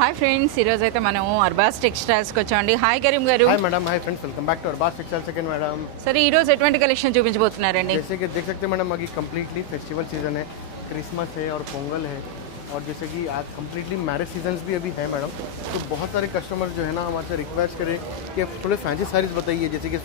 Hi friends, ఈరోజు అయితే మనం అర్బాస్ టెక్స్టైల్స్కి వచ్చామండి. Hi Karim garu. Hi madam, hi friends, welcome back to Arbaz textile second madam. సరే ఈరోజు ఎటువంటి కలెక్షన్ చూపించబోతున్నారండి? जैसे कि देख सकते हैं मैडम, अभी कम्प्लीटली फेस्टिवल सीजन है, क्रिसमस है और पोंगल है, और जैसे कि आज कम्प्लीटली मैरिज सीजन्स भी अभी है मैडम। तो बहुत सारे कस्टमर जो है ना हमारे से रिक्वेस्ट करें कि थोड़े फैंसी साड़ीज़ बताइए, जैसे कि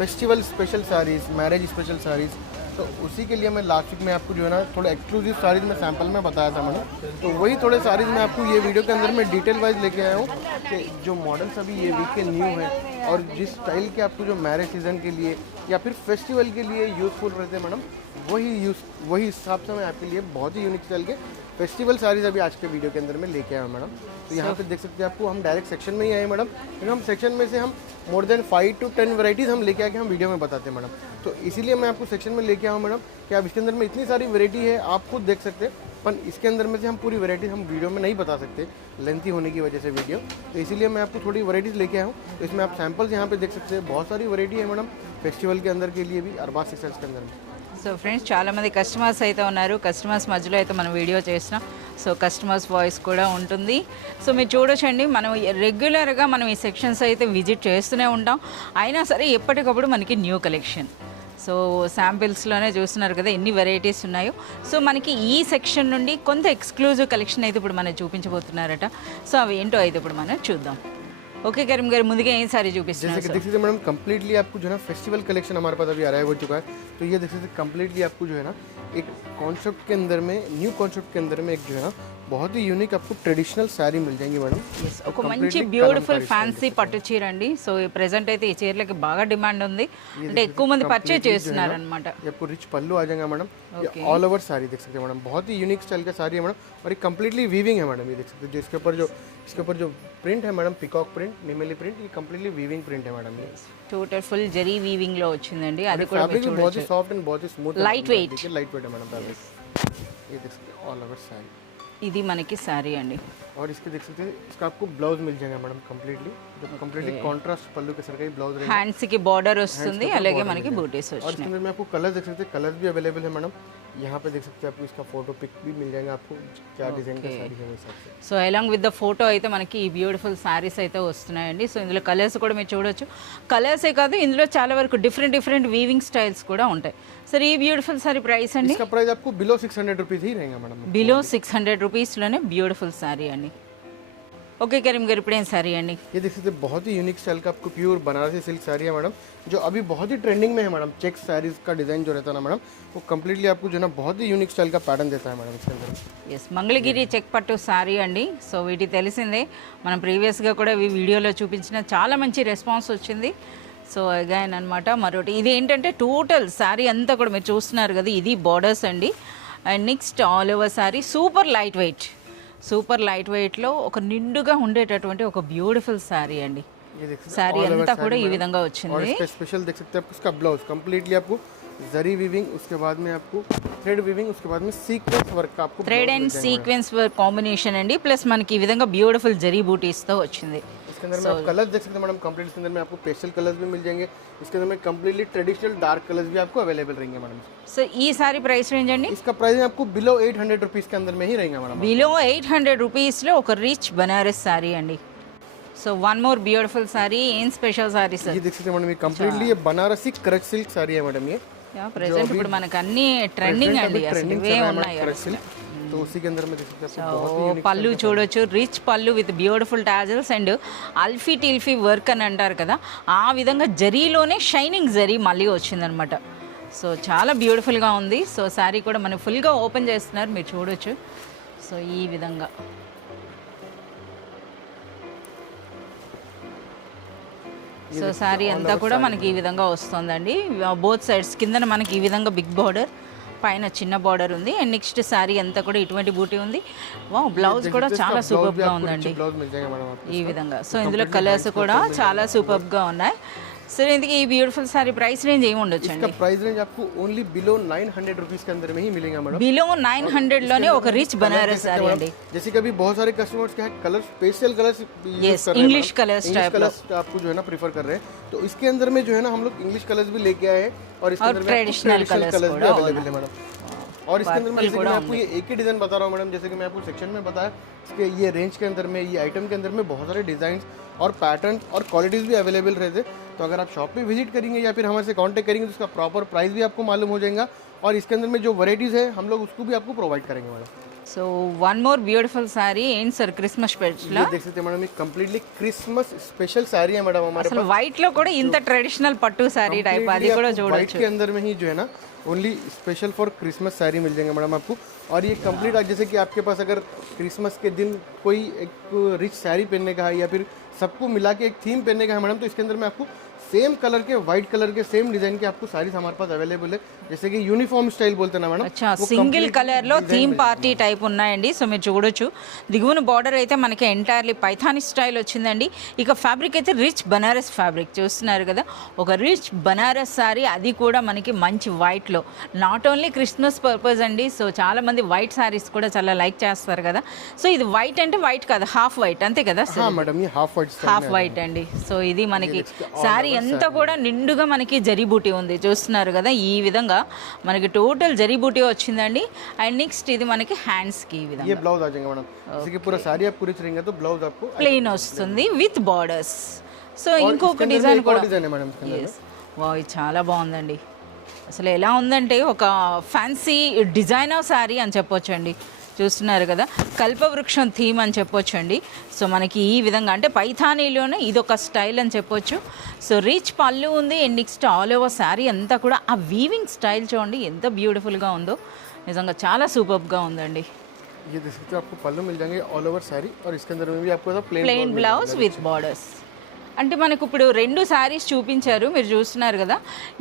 festival special saris, marriage special saris. तो उसी के लिए मैं लास्ट वीक में आपको जो है ना थोड़े एक्सक्लूसिव साड़ीज़ में सैंपल में बताया था मैंने। तो वही थोड़े साड़ीज़ मैं आपको ये वीडियो के अंदर में डिटेल वाइज लेके आया हूँ कि जो मॉडल्स अभी ये वीक के न्यू हैं और जिस स्टाइल के आपको जो मैरिज सीजन के लिए या फिर फेस्टिवल के लिए यूज़फुल रहते हैं मैडम, वही हिसाब से मैं आपके लिए बहुत ही यूनिक स्टाइल के फेस्टिवल साड़ीज़ अभी आज के वीडियो के अंदर में लेके आया हूँ मैडम। तो यहाँ पे देख सकते हैं आपको हम डायरेक्ट सेक्शन में ही आए मैडम, क्योंकि हम सेक्शन में से हम मोर देन 5 to 10 वैराइटीज़ हम लेके आके हम वीडियो में बताते हैं मैडम। तो इसीलिए मैं आपको सेक्शन में लेके आया हूँ मैडम कि आप इसके अंदर में इतनी सारी वैरायटी है, आप खुद देख सकते हैं, पर इसके अंदर में से हम पूरी वैरायटीज़ हम वीडियो में नहीं बता सकते, लेंथी होने की वजह से वीडियो। तो इसीलिए मैं आपको थोड़ी वैरायटीज़ लेके आया हूँ। तो इसमें आप सैम्पल्स यहाँ पे देख सकते हैं, बहुत सारी वैरायटी है मैडम फेस्टिवल के अंदर के लिए भी अरबाज टेक्सटाइल्स के अंदर में। సో ఫ్రెండ్స్, చాలామంది కస్టమర్స్ అయితే ఉన్నారు. కస్టమర్స్ మధ్యలో అయితే మనం వీడియో చేసినాం. సో కస్టమర్స్ వాయిస్ కూడా ఉంటుంది. సో మీరు చూడొచ్చండి, మనం రెగ్యులర్గా మనం ఈ సెక్షన్స్ అయితే విజిట్ చేస్తూనే ఉంటాం. అయినా సరే ఎప్పటికప్పుడు మనకి న్యూ కలెక్షన్. సో శాంపిల్స్లోనే చూస్తున్నారు కదా ఎన్ని వెరైటీస్ ఉన్నాయో. సో మనకి ఈ సెక్షన్ నుండి కొంత ఎక్స్క్లూజివ్ కలెక్షన్ అయితే ఇప్పుడు మనం చూపించబోతున్నారట. సో అవి ఏంటో అయితే ఇప్పుడు మనం చూద్దాం. ओके करीम गाరు, ముందుగా ఏం సారీ చూపిస్తున్నారు? जैसे कि देख सकते हैं मैडम, कम्प्लीटली आपको जो है ना फेस्टिवल कलेक्शन हमारे पास अभी अराइव हो चुका है। तो ये देख सकते हैं कम्प्लीटली आपको जो है ना एक कॉन्सेप्ट के अंदर में, न्यू कॉन्सेप्ट के अंदर में एक जो है ना बहुत ही यूनिक आपको ट्रेडिशनल साड़ी मिल जाएंगी मैडम। ఒక మంచి బ్యూటిఫుల్ ఫ్యాన్సీ పట్టు చీర అండి. సో ఈ ప్రెజెంట్ అయితే ఈ చీరలకి బాగా డిమాండ్ ఉంది, అంటే ఎక్కువ మంది పర్చేజ్ చేస్తున్నారు అనమాట. आपको रिच पल्लू आ जाएगा मैडम, ऑल ओवर साड़ी देख सकते हैं मैडम, बहुत ही यूनिक स्टाइल का साड़ी है मैडम, और ये कम्प्लीटली वीविंग है मैडम। ये देख सकते हैं इसके ऊपर जो प्रिंट है मैडम, पिकॉक प्रिंट, निमेली प्रिंट, ये कम्प्लीटली वीविंग प्रिंट है मैडम। ये టోటల్ ఫుల్ జరీ వీవింగ్ లో వచ్చిందండి. అది కూడా फैब्रिक बहुत ही सॉफ्ट एंड बहुत ही स्मूथ, लाइट वेट है मैडम फैब्रिक। ये देख सकते हैं ऑल ओवर साड़ी, ఇది మనకి సారీ అండి. और इसके देख सकते हैं इसका आपको ब्लाउज मिल जाएगा मैडम कम्प्लीटली, जो कम्प्लीटली कॉन्ट्रास्ट पल्लू के सर का ब्लाउज रहेगा। హ్యాండ్స్ కి బార్డర్ వస్తుంది, అలాగే మనకి బూటీస్ और इसके వచ్చినాయి. अंदर में आपको कलर देख सकते हैं, कलर्स भी अवेलेबल है मैडम। यहाँ पे देख सकते हैं आपको इसका फोटो पिक भी मिल जाएगा, आपको क्या डिजाइन का साड़ी है हिसाब से। So along with the photo అయితే మనకి ఈ బ్యూటిఫుల్ శారీస్ అయితే వస్తున్నాయండి. సో ఇందులో కలర్స్ కూడా మీరు చూడొచ్చు. కలర్సే కాదు, ఇందులో చాలా వరకు డిఫరెంట్ వీవింగ్ స్టైల్స్ కూడా ఉంటాయి. సరే ఈ బ్యూటిఫుల్ సారీ ప్రైస్ అండి? इसका प्राइस आपको बिलो 600 रुपीज़ ही रहेगा मैडम। బిలో 600 రూపీస్లోనే బ్యూటిఫుల్ సారీ అండి. ओके करीम गाరు, ఇప్పుడు ఏం సారీ అండి? ये देख सकते हैं बहुत ही यूनिक स्टाइल का आपको प्योर बनारसी सिल्क साड़ी है मैडम, जो अभी बहुत ही ट्रेंडिंग में है मैडम। चेक साड़ीज़ का डिज़ाइन जो रहता है ना मैडम, वो कम्प्लीटली आपको जो है ना बहुत ही यूनिक स्टाइल का पैटर्न देता है मैडम इसके अंदर। ఎస్, మంగళగిరి చెక్ పట్టు సారీ అండి. సో వీటి తెలిసిందే, మనం ప్రీవియస్గా కూడా ఈ వీడియోలో చూపించిన చాలా మంచి రెస్పాన్స్ వచ్చింది. సో అగైన్ అనమాట మరొకటి ఇది ఏంటంటే టోటల్ శారీ అంతా కూడా మీరు చూస్తున్నారు కదా, ఇది బార్డర్స్ అండి. And next all over sari super light వెయిట్లో ఒక నిండుగా ఉండేటటువంటి ఒక బ్యూటిఫుల్ శారీ అండి. శారీ అంతా కూడా ఈ విధంగా వచ్చింది. स्पेशल देख सकते हैं आपको इसका ब्लाउज कम्प्लीटली आपको जरी वीविंग, उसके बाद में आपको थ्रेड वीविंग, उसके बाद में सीक्वेंस वर्क का आपको thread and sequence work combination అండి. ప్లస్ మనకి ఈ విధంగా బ్యూటిఫుల్ జరీ బూటీస్తో వచ్చింది. इसके अंदर में आप कलर्स देख सकते हैं मैडम, कंप्लीट इसके अंदर में आपको पेस्टल कलर्स भी मिल जाएंगे। इसके अंदर में कंप्लीटली ट्रेडिशनल डार्क कलर्स भी आपको अवेलेबल रहेंगे मैडम। సో ఈ సారీ ప్రైస్ రేంజ్ అండి? इसका प्राइस आपको बिलो 800 रुपीज़ के अंदर में ही रहेगा मैडम। బిలో 800 రూపీస్లో ఒక రిచ్ బనారస్ సారీ అండి. So one more beautiful sorry. ఏం స్పెషల్ సారీ సార్? ये देख सकते हैं मैडम, ये कंप्लीटली ये बनारसी क्रच सिल्क साड़ी है मैडम। ये ప్రెసెంట్ ఇప్పుడు మనకు అన్ని ట్రెండింగ్ అండి, అసలు ఇవే ఉన్నాయి. तो उसी के अंदर में देख सकते हैं సో పళ్ళు చూడొచ్చు, రిచ్ పళ్ళు విత్ బ్యూటిఫుల్ టాజల్స్ అండ్ టిల్ఫీ వర్క్ అని అంటారు కదా, ఆ విధంగా జరీలోనే షైనింగ్ జరీ మళ్ళీ వచ్చిందనమాట. సో చాలా బ్యూటిఫుల్గా ఉంది. సో శారీ కూడా మనం ఫుల్గా ఓపెన్ చేస్తున్నారు, మీరు చూడొచ్చు. సో ఈ విధంగా సో శారీ అంతా కూడా మనకి ఈ విధంగా వస్తుందండి. బోత్ సైడ్స్ కిందన మనకి ఈ విధంగా బిగ్ బార్డర్, పైన చిన్న బార్డర్ ఉంది. అండ్ నెక్స్ట్ శారీ అంతా కూడా ఇటువంటి బూటీ ఉంది. బ్లౌజ్ కూడా చాలా సూపర్గా ఉందండి ఈ విధంగా. సో ఇందులో కలర్స్ కూడా చాలా సూపర్గా ఉన్నాయి. सर इंतकी ये ब्यूटीफुल सारी प्राइस रेंज ఏం ఉండొచ్చు అండి? इसका प्राइस रेंज आपको ओनली बिलो 900 रुपीस के अंदर में ही मिलेगा मैडम। बिलो 900 లోనే ఒక రిచ్ బనారస్ సారీ అండి। जैसे कि अभी बहुत सारे कस्टमर्स के हैं colour special colours yes English colours type आपको जो है ना प्रीफर कर रहे हैं, तो इसके अंदर में जो है ना हम लोग इंग्लिश कलर्स भी लेके आए हैं और इसके अंदर में ट्रेडिशनल कलर्स भी अवेलेबल है मैडम। और इसके अंदर मैं जैसे कि मैं आपको ये एक ही डिज़ाइन बता रहा हूँ मैडम, जैसे कि मैं आपको सेक्शन में बताया इसके ये रेंज के अंदर में, ये आइटम के अंदर में बहुत सारे डिज़ाइन और पैटर्न और क्वालिटीज़ भी अवेलेबल रहते। तो अगर आप शॉप पे विजिट करेंगे या फिर हमारे से कांटेक्ट करेंगे तो उसका प्रॉपर प्राइस भी आपको मालूम हो जाएगा, और इसके अंदर में जो वैरायटीज़ है हम लोग उसको भी आपको प्रोवाइड करेंगे madam. So one more beautiful sari ఏంటి సార్ క్రిస్మస్ స్పెషల్? ये देख सकते हैं मैडम, ये कंप्लीटली क्रिसमस स्पेशल साड़ी है मैडम हमारे అసలు వైట్ లో కూడా ఇంత ట్రెడిషనల్ పట్టు శారీ టైప్ అది కూడా वाइट చూడొచ్చు. के अंदर में ही जो है ना only special for Christmas sari मिल जाएंगे मैडम आपको। और ये कंप्लीट जैसे कि आपके पास अगर क्रिसमस के दिन कोई एक रिच साड़ी पहनने का है या फिर सबको मिला के एक थीम पहनने का है मैडम, तो इसके अंदर में आपको सेम कलर के वाइट कलर के सेम डिजाइन के आपको साड़ीज हमारे पास अवेलेबल है, जैसे कि यूनिफॉर्म स्टाइल बोलते हैं ना मैडम। అచ్చా సింగిల్ కలర్ లో థీమ్ పార్టీ టైప్ ఉన్నాయండి. సో మీరు చూడొచ్చు దిగువన బార్డర్ అయితే మనకి ఎంటైర్లీ పైథానీ స్టైల్ వచ్చిందండి. ఇక ఫ్యాబ్రిక్ అయితే రిచ్ బనారస్ ఫ్యాబ్రిక్ చూస్తున్నారు కదా, ఒక రిచ్ బనారస్ సారీ, అది కూడా మనకి మంచి వైట్ లో. నాట్ ఓన్లీ క్రిస్మస్ పర్పస్ అండి, సో చాలా మంది వైట్ సారీస్ కూడా చాలా లైక్ చేస్తారు కదా. సో ఇది వైట్ అంటే వైట్ కాదు, హాఫ్ వైట్ అంతే కదా हाँ मैडम, ये हाफ वाइट హాఫ్ వైట్ అండి. సో ఇది మనకి శారీ అంతా కూడా నిండుగా మనకి జరీ బూటీ ఉంది చూస్తున్నారు కదా. ఈ విధంగా మనకి టోటల్ జరీ బూటీ వచ్చిందండి. అండ్ నెక్స్ట్ ఇది మనకి హ్యాండ్స్ కి ఈ విధంగా ये ब्लाउज आ जाएगा मैडम, जैसे कि पूरा साड़ी आप पूरी रहेंगे तो ब्लाउज आपको ప్లెయిన్ వస్తుంది విత్ బార్డర్స్. సో और ఇంకొక इसके अंदर में డిజైన్ एक और కూడా डिजाइन है मैडम इसके अंदर में। వావ్, ఇది చాలా బాగుందండి. అసలు ఎలా ఉందంటే ఒక ఫ్యాన్సీ డిజైనర్ శారీ అని చెప్పొచ్చండి. చూస్తున్నారు కదా, కల్పవృక్షం థీమ్ అని చెప్పొచ్చండి. సో మనకి ఈ విధంగా అంటే పైథానీలోనే ఇదొక స్టైల్ అని చెప్పొచ్చు. సో రిచ్ పళ్ళు ఉంది and next all over sari అంతా కూడా ఆ వీవింగ్ స్టైల్ చూడండి ఎంత బ్యూటిఫుల్గా ఉందో, నిజంగా చాలా సూపర్గా ఉందండి. ये देख सकते हो आपको पल्लू मिल जाएंगे ऑल ओवर साड़ी, और इसके अंदर में भी आपको ప్లెయిన్ బ్లౌజ్ విత్ బార్డర్స్. అంటే మనకు ఇప్పుడు 2 శారీస్ చూపించారు మీరు చూస్తున్నారు కదా.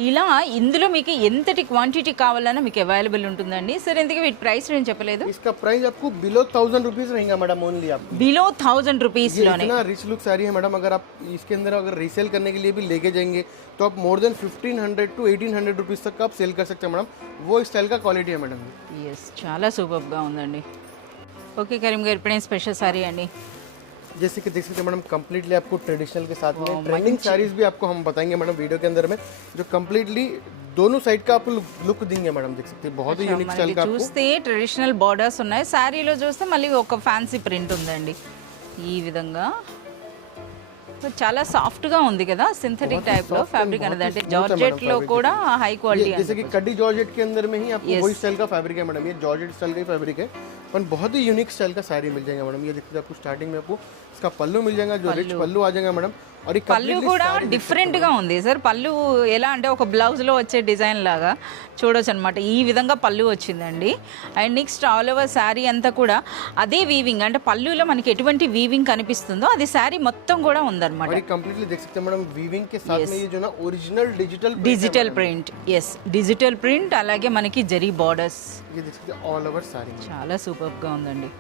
ఇలా ఇందులో మీకు ఎంతటి క్వాంటిటీ కావాలన్నా మీకు అవైలబుల్ ఉంటుందండి. సరే, ఎందుకు వీటి ప్రైస్ నేను చెప్పలేదు. इसका प्राइस आपको बिलो 1000 रुपीज रहेगा मैडम ओनली। आपको బిలో 1000 రూపీస్ ये లోనే इतना रिच लुक साड़ी है मैडम, अगर आप इसके अंदर अगर रीसेल करने के लिए भी लेके जाएंगे तो आप मोर देन 1500 to 1800 रुपीज तक का आप सेल कर सकते हैं मैडम। वो स्टाइल का क्वालिटी है मैडम। ఎస్, చాలా సూపర్గా ఉందండి. ఓకే కరీం గారు, ఇప్పుడేం స్పెషల్ సారీ అండి? जैसे कि देख सकते हैं मैडम, कंप्लीटली आपको ट्रेडिशनल के साथ में ट्रेंडिंग साड़ीज भी आपको हम बताएंगे मैडम वीडियो के अंदर में, जो कंप्लीटली दोनों साइड का आपको लुक देंगे मैडम। देख सकते हैं बहुत ही यूनिक स्टाइल का आपको చూస్తే ట్రెడిషనల్ బార్డర్స్ ఉన్నాయి, శారీలో చూస్తే మళ్ళీ ఒక ఫ్యాన్సీ ప్రింట్ ఉందండి ఈ విధంగా. చాలా సాఫ్ట్గా ఉంది కదా, సింథటిక్ టైప్ లో ఫ్యాబ్రిక్ అనేది, అంటే జార్జెట్ లో కూడా హై క్వాలిటీ. जैसे कि कड्डी जॉर्जेट के अंदर में ही आपको वही स्टाइल का फैब्रिक है मैडम। ये जॉर्जेट स्टाइल का ही फैब्रिक है, पर बहुत ही यूनिक स्टाइल का साड़ी मिल जाएगा मैडम। ये देखिए आपको स्टार्टिंग में आपको इसका पल्लू मिल जाएगा, जो रिच पल्लू आ जाएगा मैडम। और ये పళ్ళు కూడా డిఫరెంట్ గా ఉంది సార్. పళ్ళు ఎలా అంటే ఒక బ్లౌజ్ లో వచ్చే డిజైన్ లాగా చూడొచ్చు అనమాట. ఈ విధంగా పళ్ళు వచ్చిందండి. And next all over sari అంతా కూడా అదే వీవింగ్, అంటే పళ్ళులో మనకి ఎటువంటి వీవింగ్ కనిపిస్తుందో అది శారీ మొత్తం కూడా ఉందన్నమాట. और ये कंप्लीटली देख सकते हैं मैडम, वीविंग के साथ में ये जो ना original digital print. Yes, digital print, అలాగే మనకి జరీ బార్డర్స్. ये देख सकते हैं ऑल ओवर साड़ी। చాలా సూపర్గా ఉందండి.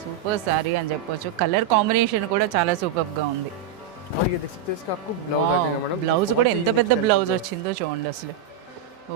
సూపర్ శారీ అని చెప్పొచ్చు. కలర్ కాంబినేషన్ కూడా చాలా సూపర్గా ఉంది. और ये देख सकते हैं इसका आपको ब्लाउज आ जाएगा मैडम। బ్లౌజ్ కూడా ఎంత పెద్ద బ్లౌజ్ వచ్చిందో చూడండి అసలు.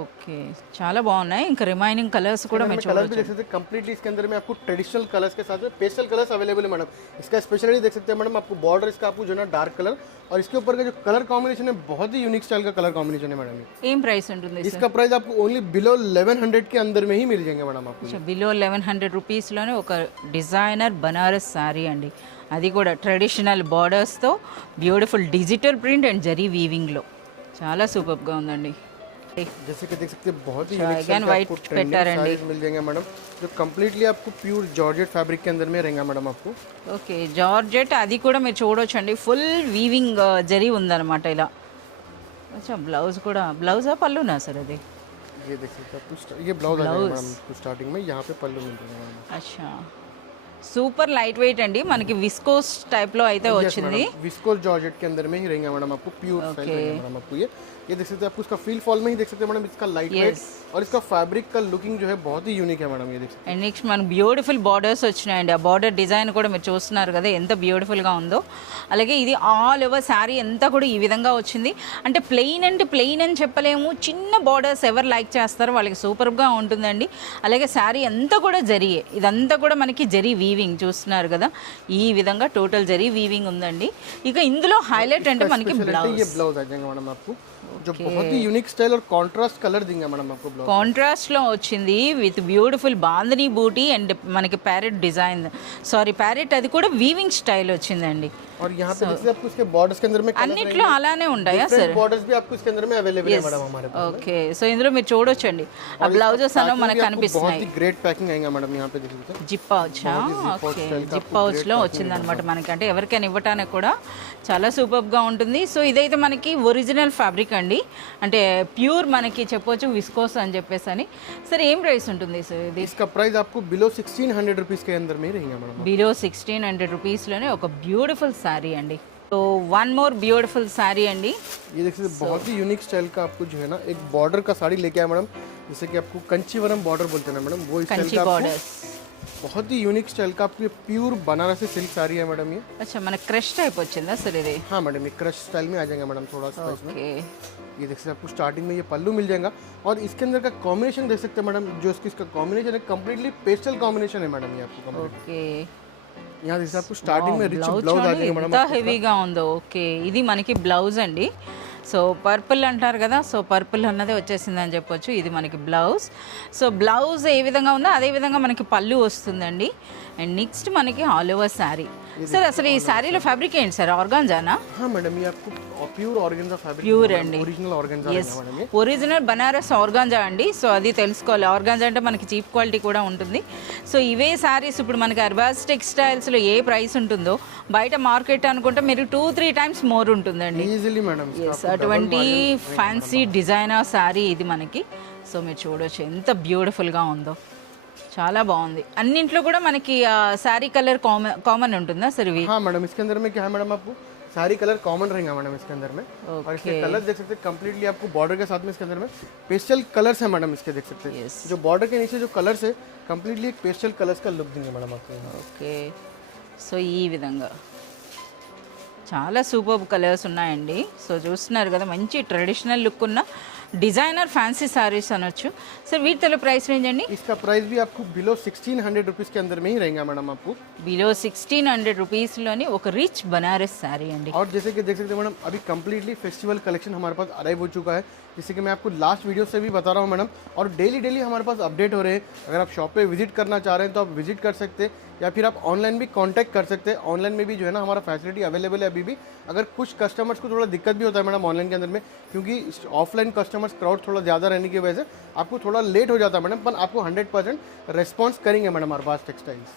ఓకే, చాలా బాగున్నాయి. ఇంకా రిమైనింగ్ కలర్స్ కూడా మీరు कलर भी देख सकते हैं कंप्लीटली इसके अंदर में आपको ट्रेडिशनल कलर्स के साथ में पेस्टल कलर्स अवेलेबल है मैडम। इसका स्पेशलिटी देख सकते हैं मैडम, आपको बॉर्डर इसका आपको जो ना डार्क कलर, और इसके ऊपर का जो कलर कॉम्बिनेशन है बहुत ही यूनिक स्टाइल का कलर कॉम्बिनेशन है मैडम। ఏం ప్రైస్ ఉంటుంది? इसका प्राइस आपको ओनली बिलो 1100 के अंदर में ही मिल जाएंगे मैडम आपको। బిలో 1100 రూపీస్లోనే ఒక డిజైనర్ బనారస్ శారీ అండి, అది కూడా ట్రెడిషనల్ బార్డర్స్తో beautiful digital print and zari వీవింగ్లో చాలా సూపర్గా ఉందండి. जैसे कि देख सकते हैं बहुत ही अच्छा, unique again white pattern saris मिल जाएंगे मैडम, जो कंप्लीटली आपको प्योर जॉर्जेट फैब्रिक के अंदर में रहेगा मैडम आपको। ఓకే, జార్జెట్ అది కూడా మీరు చూడొచ్చు అండి, ఫుల్ వీవింగ్ జరీ ఉందన్నమాట ఇలా. అచ్చా, బ్లౌజ్ కూడా, బ్లౌజా పళ్ళునా సార్ అది? ये देख सकते हैं आपको, ये ब्लाउज आ जाएगा मैडम आपको स्टार्टिंग में, यहाँ पे पल्लू मिल जाएगा मैडम। అచ్చా, సూపర్ లైట్ వెయిట్ అండి, మనకి విస్కోస్ టైప్లో అయితే వచ్చింది. विस्कोस जॉर्जेट के अंदर में ही रहेगा मैडम आपको, प्योर स्टाइल रहेगा मैडम आपको। ये देख सकते हैं आपको, इसका फील फॉल में ही देख सकते हैं मैडम, इसका लाइट वेट और इसका फैब्रिक का लुकिंग जो है बहुत ही यूनिक है मैडम। ये देख सकते అండ్ నెక్స్ట్ మనకు బ్యూటిఫుల్ బార్డర్స్ వచ్చినాయండి. ఆ బార్డర్ డిజైన్ కూడా మీరు చూస్తున్నారు కదా ఎంత బ్యూటిఫుల్గా ఉందో. అలాగే ఇది ఆల్ ఓవర్ శారీ అంతా కూడా ఈ విధంగా వచ్చింది. అంటే ప్లెయిన్ అంటే ప్లెయిన్ అని చెప్పలేము, చిన్న బార్డర్స్ ఎవరు లైక్ చేస్తారో వాళ్ళకి సూపర్గా ఉంటుందండి. అలాగే శారీ అంతా కూడా జరీయే, ఇదంతా కూడా మనకి జరీ వీవింగ్ చూస్తున్నారు కదా, ఈ విధంగా టోటల్ జరీ వీవింగ్ ఉందండి. ఇక ఇందులో హైలైట్ అంటే మనకి ये బ్లౌజ్ ब्लाउज आ जाएगा मैडम आपको, जो बहुत ही यूनिक स्टाइल और कॉन्ट्रास्ट कलर देंगे मैडम आपको ब्लाउज। కాంట్రాస్ట్ లో వచ్చింది with beautiful bandhani buti and మనకి ప్యారెట్ డిజైన్, సారీ ప్యారెట్ అది కూడా వీవింగ్ స్టైల్ వచ్చిందండి. और यहाँ पे जैसे आपको इसके बॉर्डर्स के अंदर में అన్నిట్లో అలానే ఉంటాయా సార్? बॉर्डर्स भी आपको इसके अंदर में अवेलेबल है मैडम हमारे पास। ఓకే, సో ఇందులో మీరు చూడొచ్చండి ఆ బ్లౌజెస్ అలా మనకు बहुत కనిపిస్తున్నాయి. ही గ్రేట్ पैकिंग आएगा मैडम यहाँ पे देख सकते हैं। జిప్ పౌచా? ఓకే, జిప్ పౌచ్ లో వచ్చిందనమాట మనకి, అంటే ఎవరికైనా ఇవ్వటానికి కూడా చాలా సూపర్గా ఉంటుంది. సో ఇదైతే మనకి ఒరిజినల్ ఫ్యాబ్రిక్ అండి, అంటే ప్యూర్ మనకి చెప్పొచ్చు విస్కోస్ అని చెప్పేసి అని. సరే ఏం ప్రైస్ ఉంటుంది సార్ ఇది? इसका प्राइस आपको बिलो 1600 रुपीस के अंदर में रहेगा मैडम। బిలో 1600 రూపీస్లోనే ఒక బ్యూటిఫుల్ శారీ అండి. So one more beautiful sari అండి. ये देख सकते हैं, बहुत ही यूनिक स्टाइल का आपको जो है ना एक बॉर्डर का साड़ी लेके आया मैडम, जैसे कि आपको कंचीवरम बॉर्डर बोलते हैं ना मैडम, वो स्टाइल కంచి का आपको బార్డర్స్. बहुत ही यूनिक स्टाइल का आपको ये प्योर बनारसी सिल्क साड़ी है मैडम ये। అచ్చా, మన క్రష్ టైప్ వచ్చిందా సార్ ఇది? हाँ मैडम, ये क्रश स्टाइल में आ जाएगा मैडम थोड़ा सा इसमें। ఓకే, ये देख सकते हैं, आपको स्टार्टिंग में ये पल्लू मिल जाएगा और इसके अंदर का कॉम्बिनेशन देख सकते हैं मैडम, जो इसका कॉम्बिनेशन है कम्प्लीटली पेस्टल कॉम्बिनेशन है मैडम ये आपको complete। ఓకే. यहाँ देख सकते हैं, आपको स्टार्टिंग में रिच ब्लाउज आ जाएगा मैडम। ఎంత హెవీగా ఉందో. ఓకే, ఇది మనకి బ్లౌజ్ అండి. సో పర్పుల్ అంటారు కదా, సో పర్పుల్ అన్నదే వచ్చేసిందని చెప్పొచ్చు. ఇది మనకి బ్లౌజ్. సో బ్లౌజ్ ఏ విధంగా ఉందో అదే విధంగా మనకి పళ్ళు వస్తుందండి. అండ్ నెక్స్ట్ మనకి ఆల్ ఓవర్ శారీ. సార్ అసలు ఈ శారీలో ఫ్యాబ్రిక్ ఏంటి సార్? ఆర్గాంజానా? हाँ मैडम, ये आपको प्योर ऑर्गेन्जा फैब्रिक, ప్యూర్ అండి, ओरिजिनल ऑर्गेन्जा ఎస్, मैडम ये। ఒరిజినల్ బనారస్ ఆర్గాంజా అండి. సో అది తెలుసుకోవాలి, ఆర్గాంజా అంటే మనకి చీప్ క్వాలిటీ కూడా ఉంటుంది. సో ఇవే శారీస్ ఇప్పుడు మనకి అర్బాస్ టెక్స్టైల్స్లో ఏ ప్రైస్ ఉంటుందో బయట మార్కెట్ అనుకుంటే మీరు 2-3 టైమ్స్ మోర్ ఉంటుందండి. ఈజీలీ మేడం, ఎస్, అటువంటి ఫ్యాన్సీ డిజైనర్ శారీ ఇది మనకి. సో మీరు చూడొచ్చు ఎంత బ్యూటిఫుల్గా ఉందో, చాలా బాగుంది. అన్నింట్లో కూడా మనకి శారీ కలర్ కామన్ ఉంటుందా సార్ ఇవి? हाँ मैडम, इसके अंदर में क्या है मैडम, आपको सारी कलर कॉमन रहेगा मैडम इसके अंदर में। और इसके कलर देख सकते हैं कम्प्लीटली आपको बॉर्डर के साथ में इसके अंदर में पेस्टल कलर्स है मैडम इसके, देख सकते हैं। Yes. जो बॉर्डर के नीचे जो कलर्स है कम्प्लीटली एक पेस्टल कलर्स का लुक देंगे मैडम आपको यहाँ। ఓకే, సో ఈ విధంగా చాలా సూపర్ కలర్స్ ఉన్నాయండి. సో చూస్తున్నారు కదా, మంచి ట్రెడిషనల్ లుక్ ఉన్న డిజైనర్ ఫ్యాన్సీ సారీస్ అనొచ్చు. సార్ వీటిలో ప్రైస్ రేంజ్ అండి? इसका प्राइस भी आपको बिलो 1600 रुपीज़ के अंदर में ही रहेगा मैडम आपको। బిలో 1600 రూపీస్లోని ఒక రిచ్ బనారస్ శారీ అండి. और जैसे कि देख सकते हैं मैडम, अभी कम्प्लीटली फेस्टिवल कलेक्शन हमारे पास अराइव हो चुका है, जैसे कि मैं आपको लास्ट वीडियो से भी बता रहा हूँ मैडम। और डेली हमारे पास अपडेट हो रहे हैं। अगर आप शॉप पे विजिट करना चाह रहे हैं तो आप विजिट कर सकते हैं, या फिर आप ऑनलाइन भी कांटेक्ट कर सकते हैं। ऑनलाइन में भी जो है ना हमारा फैसिलिटी अवेलेबल है अभी भी। अगर कुछ कस्टमर्स को थोड़ा दिक्कत भी होता है मैडम ऑनलाइन के अंदर में, क्योंकि ऑफलाइन कस्टमर्स क्राउड थोड़ा ज़्यादा रहने की वजह से आपको थोड़ा लेट हो जाता है मैडम, पर आपको 100% रेस्पॉन्स करेंगे मैडम अरबाज टेक्सटाइल्स।